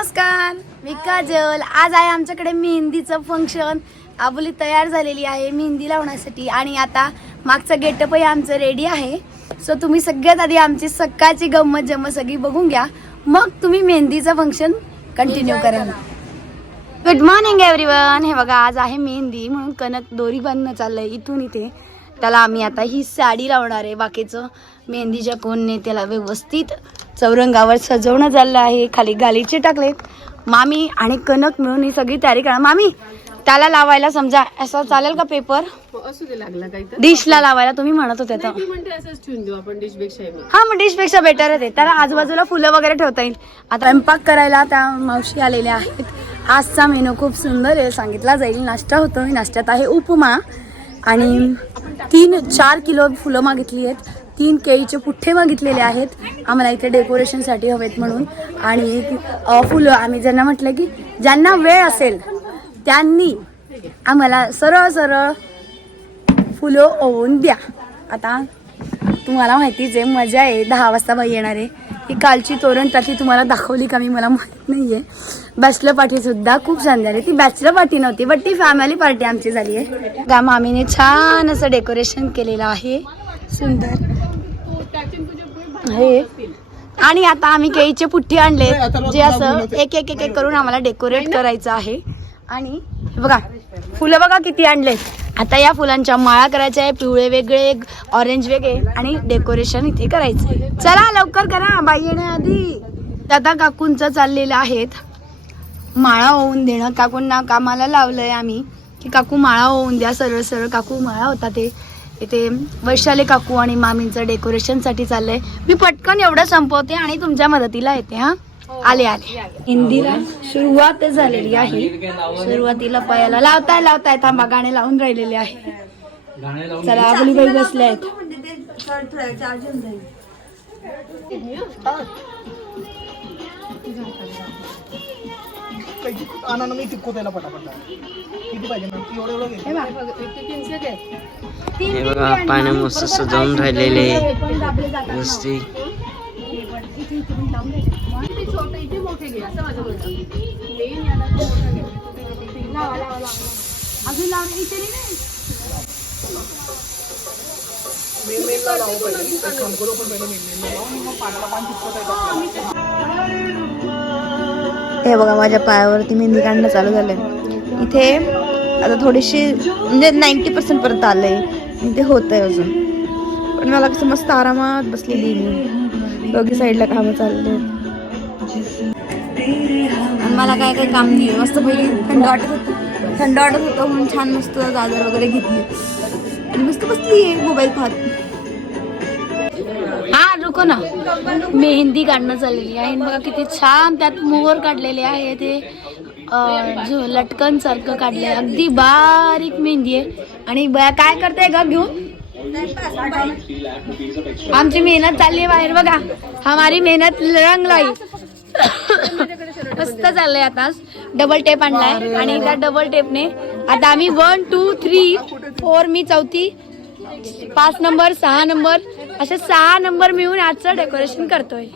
नमस्कार मी काजल. आज आहे आमच्याकडे मेहंदीचं फंक्शन आबोली तयार झालेली आहे मेहंदी लावण्यासाठी आणि आता मागचं गेटअपही आमचं रेडी आहे. सो तुम्ही सगळ्यात आधी आमची सकाळची गंमत जम्मत सगळी बघून घ्या. मग तुम्ही मेहंदीचं फंक्शन कंटिन्यू करा. गुड मॉर्निंग एव्हरीवन हे बघा आज आहे मेहंदी म्हणून कनक दोरी बांधणं चाललंय इथून इथे. त्याला आम्ही आता ही साडी लावणार आहे. बाकीचं मेहंदीच्या कोणने त्याला व्यवस्थित चौरंगावर सजवणं चाललं आहे. खाली गालीचे टाकलेत. मामी आणि कनक मिळून ही सगळी तयारी करणार मामी त्याला लावायला समजा असं चालेल का पेपर? असू दे लागला काही डिशला लावायला तुम्ही म्हणत होते तर. ती म्हणते असंच ठेवून देऊ आपण डिशपेक्षा मी. हा मग डिशपेक्षा बेटर आहे त्याला आजूबाजूला फुलं वगैरे ठेवता येईल. आता स्वयंपाक करायला त्या मावशी आलेल्या आहेत. आजचा मेनू खूप सुंदर आहे. सांगितला जाईल. नाश्ता होतो नाश्त्यात आहे उपमा. आणि तीन चार किलो फुलं मागितली आहेत. तीन केळीचे पुठ्ठे मागितलेले आहेत. आम्हाला इथे डेकोरेशनसाठी हवेत म्हणून. आणि फुलं आम्ही ज्यांना म्हटलं की ज्यांना वेळ असेल त्यांनी आम्हाला सरळ सरळ फुलं ओवून द्या. आता तुम्हाला माहितीच आहे मजा आहे दहा वाजता बाई येणार आहे. ही कालची तोरण त्यातली तुम्हाला दाखवली का मी मला माहीत नाही आहे बॅचलर पार्टीसुद्धा खूप छान झाली. ती बॅचलर पार्टी नव्हती बट ती फॅमिली पार्टी आमची झाली आहे. गा मामीने छान असं डेकोरेशन केलेलं आहे. सुंदर. आहे आणि आता आम्ही केळीचे पुठ्ठी आणले. जे असं एक एक एक एक करून आम्हाला डेकोरेट करायचं आहे. आणि हे बघा फुलं बघा किती आणले. आता या फुलांच्या माळा करायच्या आहे पिवळे वेगळे ऑरेंज वेगळे आणि डेकोरेशन इथे करायचंय चला लवकर करा बाई येण्याआधी दादा काकूंचं चाललेलं आहेत. माळा होऊन देणं. काकूंना कामाला लावलंय आम्ही. की काकू माळा होऊन द्या सरळ सरळ. काकू माळा होता ते. इथे वैशाली काकू आणि मामींचं डेकोरेशनसाठी चाललंय. मी पटकन एवढं संपवते आणि तुमच्या मदतीला येते हा? आले आले. इंदिरा सुरुवात झालेली आहे. सुरुवातीला पायाला लावताय लावताय. थांबा गाणे लावून राहिलेले आहे. चला आपली बाई बसले आहेत. आणा मी टिकू त्याला पटापट किती पाहिजे ना? एवढं एवढं घे. हे बघा. हे मामी मस्त सजवून. राहिलेले. नुसती. अजून लावून इथे नाही मेन मेनला लावू पाहिजे एक काम करू आपण पहिले मेन मेनला लावून मग पाण्याला पाणी चिपकत हे बघा माझ्या पायावरती मेहंदी काढणं चालू झालंय. इथे आता थोडीशी म्हणजे नाईन्टी पर्सेंट पर्यंत आलंय. ते होत आहे अजून. पण मला कसं मस्त आरामात बसलेली मी. दोघी साईडला कामं चालले मला काय काय काम नाही मस्त पहिली थंड वाटत होतं. थंड वाटत होतं म्हणून छान मस्त गाजर वगैरे घेतली. आणि मस्त बसली मोबाईल पाहत. हा रुको ना मेहंदी काढणं चाललेली आहे. बघा किती छान त्यात मोहर काढलेले आहे. ते जो लटकन सारखं काढले अगदी बारीक मेहंदी आहे. आणि बया काय करताय का घेऊन? आमची मेहनत चालली आहे बाहेर बघा. हमारी मेहनत रंग लाई. मस्त चाललंय आता. डबल टेप आणलाय. आणि त्या डबल टेपने आता आम्ही वन टू थ्री फोर मी चौथी पाच नंबर सहा नंबर असे सहा नंबर मिळून आजचं डेकोरेशन करतोय.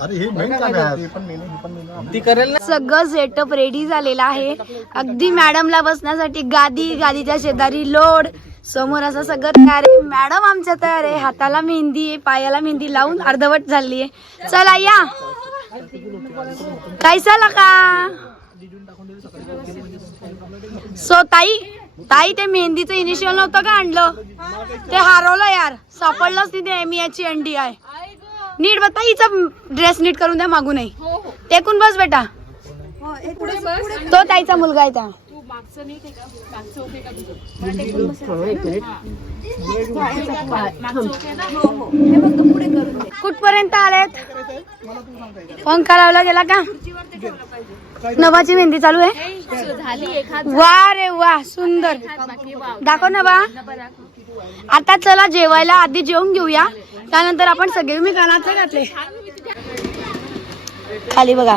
अरे हे मेन काम आहे पण मेन पण मेन ती करेल सगळं सेटअप रेडी झालेलं आहे. अगदी मॅडमला बसण्यासाठी गादी गादीच्या शेजारी लोड समोर असं सगळं तयार आहे. मॅडम आमच्या तयार आहे. हाताला मेहंदी आहे पायाला मेहंदी लावून अर्धवट झाली आहे. चला या. काय चला का? सो ताई ताई ते मेहंदीचं इनिशियल नव्हतं का आणलं? ते हरवलं यार. सापडलंच तिथे एम याची अंडी आहे नीट बघ ताईचा ड्रेस नीट करून द्या मागू नाही टेकून बस बेटा. तो ताईचा मुलगा आहे त्या. कुठपर्यंत आलेत? पंखा लावला गेला का? नवाची मेहंदी चालू आहे? वा रे वा सुंदर. दाखव ना बा. आता चला जेवायला आधी जेवून घेऊया. त्यानंतर आपण सगळे मी कानाचे घातले. खाली बघा.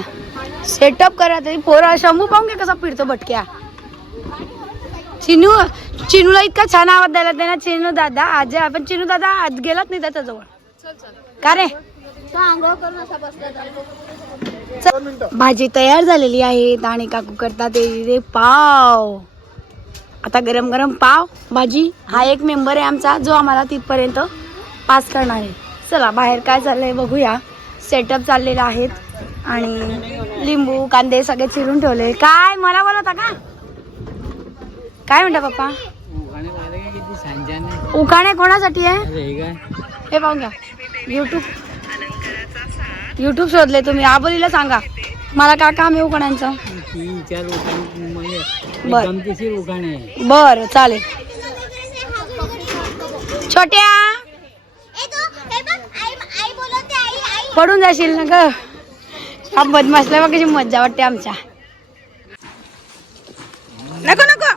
सेटअप करा तरी पोरा शंभू पाहून घ्या कसा पिडतो भटक्या चिनू चिनूला इतका छान आवाज द्यायला ते ना चिनू दादा आज आपण चिनू दादा आज गेलाच नाही त्याच्याजवळ? का रे? भाजी तयार झालेली आहे आणि काकू करतात ते रे पाव. आता गरम गरम पाव भाजी हा एक मेंबर आहे आमचा जो आम्हाला तिथपर्यंत पास करणार आहे. चला बाहेर काय चाललंय बघूया. सेटअप चाललेला आहेत. आणि लिंबू कांदे सगळे चिरून ठेवले. काय मला बोलवता का? काय म्हणता पप्पा? उकाणे कोणासाठी आहे? हे पाहून घ्या. युट्यूब युट्यूब शोधले तुम्ही. आबोलीला सांगा. मला काय काम आहे उकाण्यांचं तीन चार उखाणे बर. उखाणे. बर चालेल. छोट्या. पडून जाशील ना ग. हा बदमाशला बघ कशी मज्जा वाटते आमच्या. नको नको.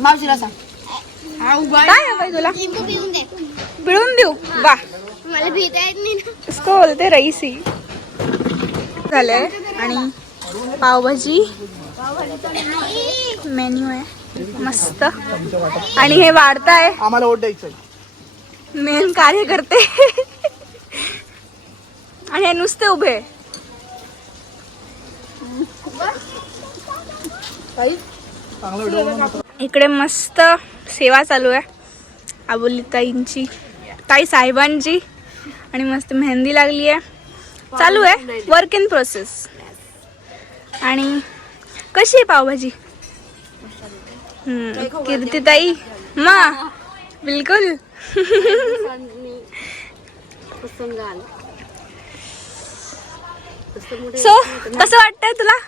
मावशीला सांग. काय आहे बाई तुला? पिळून देऊ. वा मला भेटा येत नाही ना. इसको बोलते रईसी. झालंय. आणि पावभाजी. मेन्यू आहे. मस्त. आणि हे वाढताय. आम्हाला ओट द्यायचंय. मेन कार्य करते आणि हे नुसते उभे. व्हिडिओ इकडे मस्त सेवा चालू आहे. आबोली ताईंची ताई साहेबांची आणि मस्त मेहंदी लागली आहे. चालू आहे. वर्क इन प्रोसेस आणि कशी आहे पावभाजी? हम्म, कीर्तिताई मा बिलकुल. सो कसं वाटतंय तुला?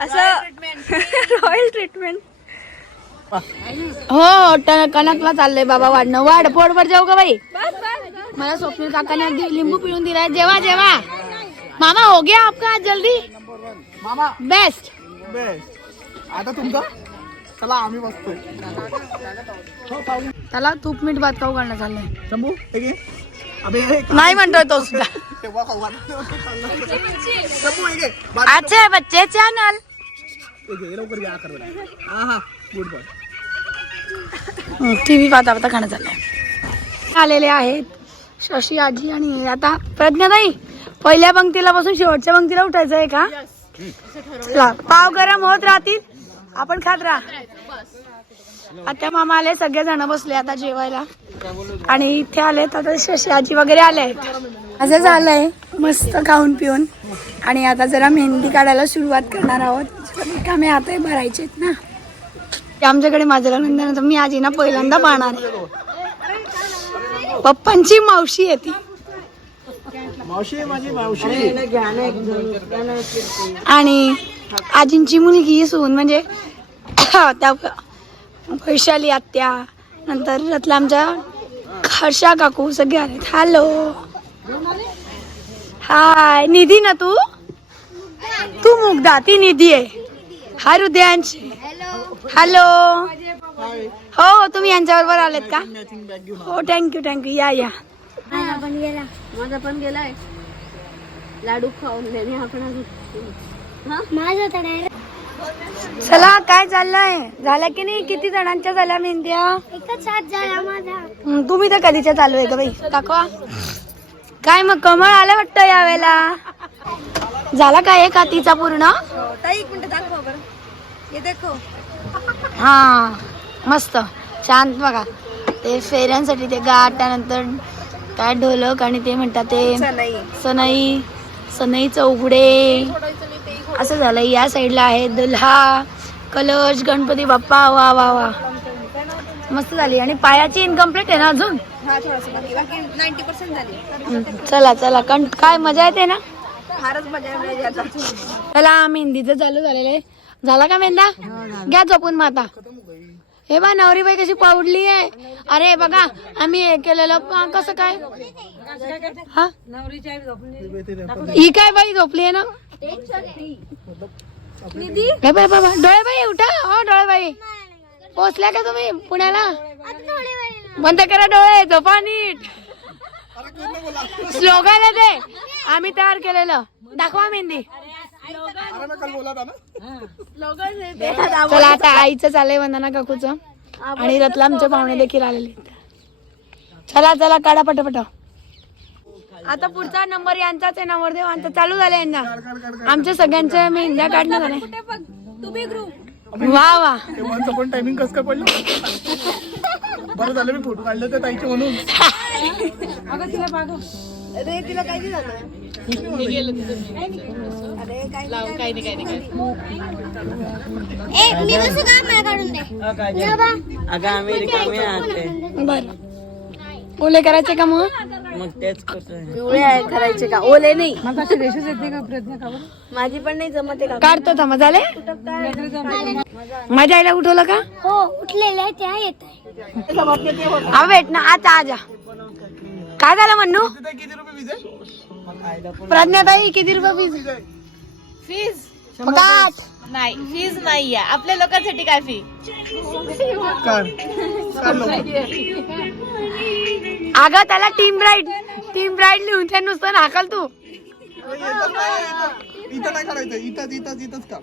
असं रॉयल ट्रीटमेंट हो कणकला चाललंय बाबा वाढणं. वाढ पोटभर जाऊ का बाई. मला स्वप्नील काकाने अगदी लिंबू पिळून दिलाय. जेवा जेवा. मामा हो गया आपका आज जल्दी. मामा. बेस्ट बेस्ट आता तुमचं? चला आम्ही बसतोय. हो. त्याला तूप मीठ भात खाऊ घालणं चाललंय. शंभू नाही म्हणतोय तो सुद्धा. हे अच्छे बच्चे चॅनल. घे लवकर या कर बरं. Good boy. टीव्ही पाहता पाहता खाणं चाललंय. आलेले आहेत शशी आजी आणि आता प्रज्ञाताई पहिल्या पंक्तीला पासून शेवटच्या पंक्तीला उठायचं आहे का? चला पाव गरम होत राहतील. आपण खात राहा. आता मामा आले सगळे जण बसले आता जेवायला. आणि इथे आले तर शशी आजी वगैरे आले आहेत. असं झालंय. मस्त खाऊन पिऊन. आणि आता जरा मेहंदी काढायला सुरुवात करणार आहोत. रिकामे हातही भरायचे आहेत ना. आमच्याकडे माझ्या नंतर मी आजी ना पहिल्यांदा पाहणार आहे. पप्पांची मावशी आहे ती. मावशी आहे माझी मावशी. आणि आजींची मुलगी सून म्हणजे त्या वैशाली आत्या नंतर रतलामच्या हर्षा काकू सगळे आलेत हॅलो हाय निधी ना तू? तू मुग्धा ती निधी आहे. हा हृदयांश. हॅलो हाय हो हो तुम्ही यांच्याबरोबर आलेत का? हो थँक्यू थँक्यू या या. माझा पण गेला. माझा पण गेलाय. लाडू खाऊन आपण माझा तर चला काय चाललंय? झालं की नाही? किती जणांच्या झाल्या मेहंद्या एकच हात झाला माझा. हं, तुम्ही तर कधीच्या चालू आहे का बाई. दाखवा काय मग कमळ आलं वाटतं यावेळेला? झाला काय एक हातीचा पूर्ण? हा मस्त. छान बघा. ते फेऱ्यांसाठी ते गाठ त्यानंतर काय ढोलक आणि ते म्हणतात ते सनई. सनई चौघडे असं झालं या साईडला आहे दुल्हा कलश गणपती बाप्पा वा वा वा. मस्त झाली. आणि पायाची इनकम्प्लीट आहे ना अजून? हं, चला चला. कण काय मजा येते ना? चला मेहंदीचं चालू झालेलं आहे. झाला का मेहंदा? घ्या झोपून माता हे बा नवरी बाई कशी पावडली आहे. अरे बघा आम्ही हे केलेलं. कसं काय? हा? ही काय बाई झोपली आहे ना? हे बाई बाबा डोळे बाई उठा. हो डोळे बाई. पोचल्या का तुम्ही पुण्याला? आता थोडे वेळ बंद करा डोळे झोपा नीट. स्लोगन आहे ते. आम्ही तयार केलेलं. दाखवा मेहंदी. अरे मी काल बोला था ना. चला आता आईचं चाललंय वंदना काकूचं. आणि रतलामचे पाहुणे देखील आलेले. चला चला काढा पटापट. आता पुढचा नंबर यांचाच आहे नवरदेव यांचा चालू झाला यांना आमच्या सगळ्यांच्या मेहंद्या काढण्यात झाल्या वा वा. ते मनचं पण टायमिंग कसं काय पडलं? बरं झालं मी फोटो काढले ते ताईचे म्हणून. ए मी कसं काय मला काढून दे. जा बा. अगं आम्ही रिकामे आहात बर. ओले करायचे का मग? मग तेच करतोय. पिवळे आहे करायचे का? ओले नाही. माझी पण नाही जमते का? काढतो थांबा झाले? माझ्या आईला उठवलं का? हो उठलेले आहे त्या येत आहे. हा भेट ना आता आजा काय झालं म्हणू ताई किती रुपये विजय प्रज्ञाताई किती रुपये फीज फीज नाही फीज नाहीये. आपल्या लोकांसाठी काय फी. अगं त्याला टीम ब्राईट टीम ब्राईट लिहून त्या नुसतं नाकाल तू. इथं नाही, इथं- इथं नाही काढायचं इथंच इथंच इथंच का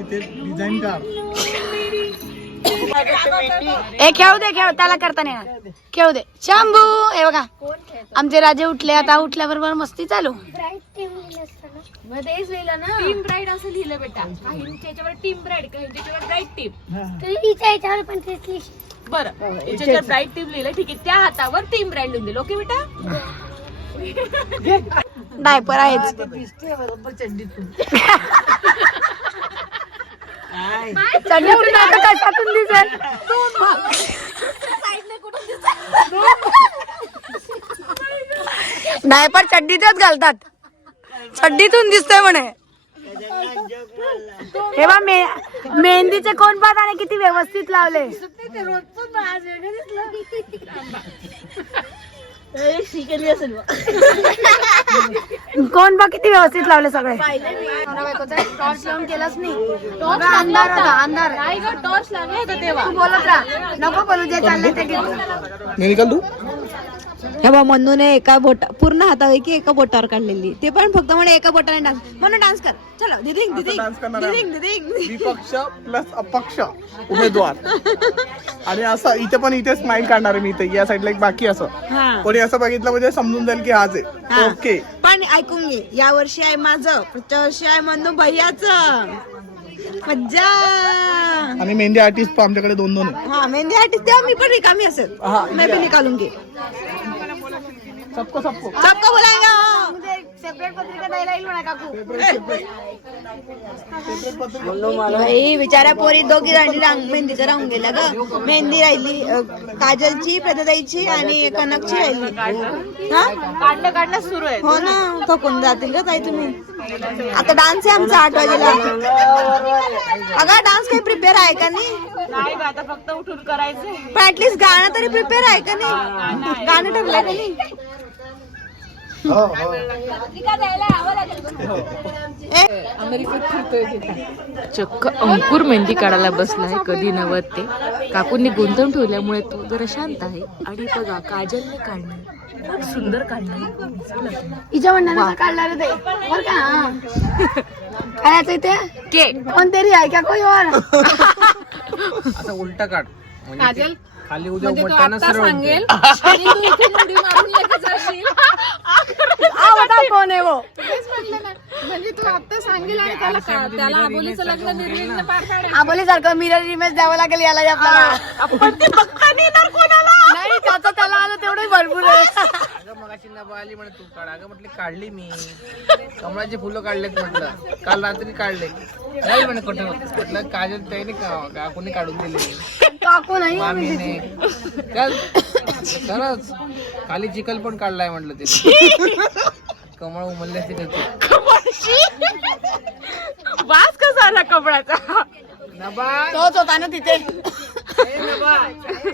इथे डिझाईन काढ. ए खेळू दे खेळ त्याला करता नाही. खेळू दे. शंभू हे बघा. आमचे राजे उठले आता उठल्याबरोबर मस्ती चालू. ब्राईट टीम ब्राईड असं लिहिलं बेटा. टीम ब्राईड काही त्याच्यावर ब्राईट टीम तरी तिच्या याच्यावर पण बरं. याच्यावर ब्राईट टीम लिहिलं ठीक आहे त्या हातावर टीम ब्राईड लिहून दिलं ओके बेटा डायपर आहेच. आता कशातून दिसेल? डायपर चड्डीतच घालतात. चड्डीतून दिसतंय म्हणे. हे बा मे मेहंदीचे कोण पाहत आणि किती व्यवस्थित लावले. कोण बा किती व्यवस्थित लावले सगळे? टॉर्च लावून केलंच नाही अंधार होता अंधार. नाही ग टॉर्च लागला होता तेव्हा. तू बोलत राहा. नको बोलू जे चाललंय ते घेतो. मी निकाल तू? हे बा मनूने एका बोटा पूर्ण हातापैकी एका बोटावर काढलेली. ते पण फक्त म्हणे एका बोटाने डान्स म्हणून डान्स कर. चलो दिदिंग दिदिंग डान्स करणार आहे. दिदिंग दिदिंग विपक्ष प्लस अपक्ष उमेदवार. आणि असं इथे पण इथे स्माइल काढणार आहे मी इथे. या साईडला एक बाकी असं. हा. कोणी असं बघितलं म्हणजे समजून जाईल की हाच हा. आहे ओके पण ऐकून घे या वर्षी आहे माझं पुढच्या वर्षी आहे मनू भैयाच. मज्जा. आणि मेहंदी आर्टिस्ट पण आमच्याकडे दोन दोन आहे. हा मेहंदी आर्टिस्ट तेव्हा मी पण रिकामी असेल. हा, मैं भी निकालूंगी सबको सबको। सबको बुलाएगा। सेपरेट पत्रिका द्यायला येईल म्हणा काकू। बाई बिचाऱ्या पोरी दोघी राहिली रांग मेहंदीचं राहून गेल्या ग. मेहंदी राहिली काजलची प्रदाताईची आणि कनकची राहिली. हा? काढणं काढणं सुरू आहे. हो ना थकून जातील का ताई तुम्ही. आता डान्स आहे आमचा आठ वाजेला. अगं डान्स काही प्रिपेअर आहे का नाही? नाही ग आता फक्त उठून करायचंय. पण ऍटलीस्ट गाणं तरी प्रिपेअर आहे का नाही? गाणं ठरलंय का नाही? चक्क अंकुर मेहंदी काढायला बसलाय कधी नवत ते. काकूंनी गुंतवून ठेवल्यामुळे तो जरा शांत आहे. आणि बघा काजलने काढणं खूप सुंदर म्हणण्यानं काढणार ते. बरं का? इथे के? कोणतरी आहे का? कोई और असं उलटा काढ. म्हणजे ते खाली उद्या म्हणजे उमटताना सरळ सांगेल आणि तू इथून उडी मारून लगेच असशील. हा बता कोण आहे वो? तेच म्हटलं ना. म्हणजे तू आता सांगेल आणि त्याला का- त्याला आबोलीचं लग्न निर्विघ्न पार पाडेल आबोली सारखं मिरर इमेज द्यावं लागेल याला या आपल्याला नाही त्याचं त्याला आलं तेवढं भरपूर आहे. अगं मगाशी नभा आली म्हणे तू काढ. अगं म्हटली काढली मी. कमळाची फुलं काढलेत म्हटलं. काल रात्री काढले. नाही म्हणे कुठं. म्हटलं काजल त्याने का का- कोणी काढून दिले. काकू नाही मामीने. खरंच. खाली चिखल पण काढलाय म्हटलं ते कमळ उमलले असते वास कसा आला कपड्याचा नभा तोच होता ना तिथे. ए, नभा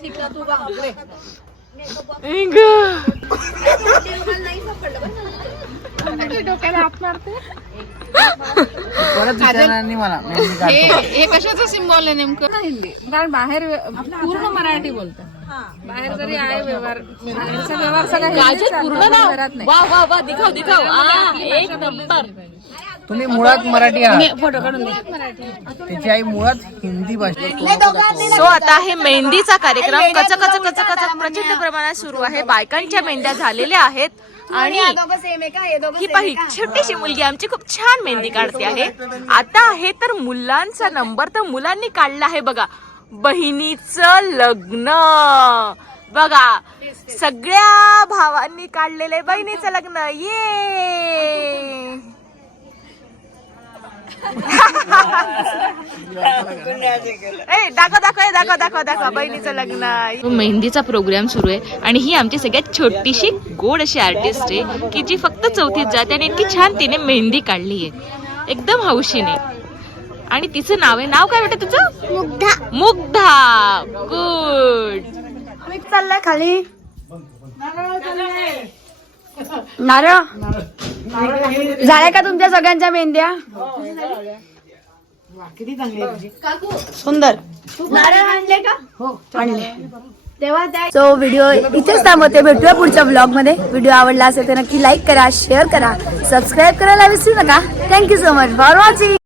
परत हे कशाचं सिम्बॉल आहे नेमकं? हिंदी. कारण बाहेर पूर्ण मराठी बोलतात. बाहेर जरी आहे व्यवहार व्यवहार सगळा घरात नाही. वा वा वा दिखाव दिखाव. एक नंबर. तुम्ही मुळात मराठी आहात. फोटो काढून दे. त्याची आई मुळात हिंदी भाषा सो आता आहे मेहंदीचा कार्यक्रम कच कच कच कच प्रचंड प्रमाणात सुरू आहे. बायकांच्या मेहंद्या झालेल्या आहेत. आणि ही पाही छोटीशी मुलगी आमची खूप छान मेहंदी काढते आहे. आता आहे तर मुलांचा नंबर तर मुलांनी काढला आहे बघा. बहिणीचं लग्न. बघा सगळ्या भावांनी काढलेले बहिणीचं लग्न. ये दाखव दाखव दाखव दाखव दाखव बहिणीचं लग्न. मेहंदीचा प्रोग्राम सुरू आहे आणि ही आमची सगळ्यात छोटीशी गोड अशी आर्टिस्ट आहे की जी फक्त चौथीत जाते आणि इतकी छान तिने मेहंदी काढली आहे. एकदम हौशीने. आणि तिचं नाव आहे नाव काय वाटत तुझं? मुग्धा. मुग्धा. गुड चाललाय खाली. नारळ. झाल्या का तुमच्या सगळ्यांच्या मेहंद्या सुंदर. नारळ आणले का? हो आणले. तेव्हा सो व्हिडिओ इथेच थांबवते. भेटूया पुढच्या ब्लॉगमध्ये व्हिडिओ आवडला असेल तर नक्की लाईक करा शेअर करा. सबस्क्राईब करायला विसरू नका. Thank you so much for watching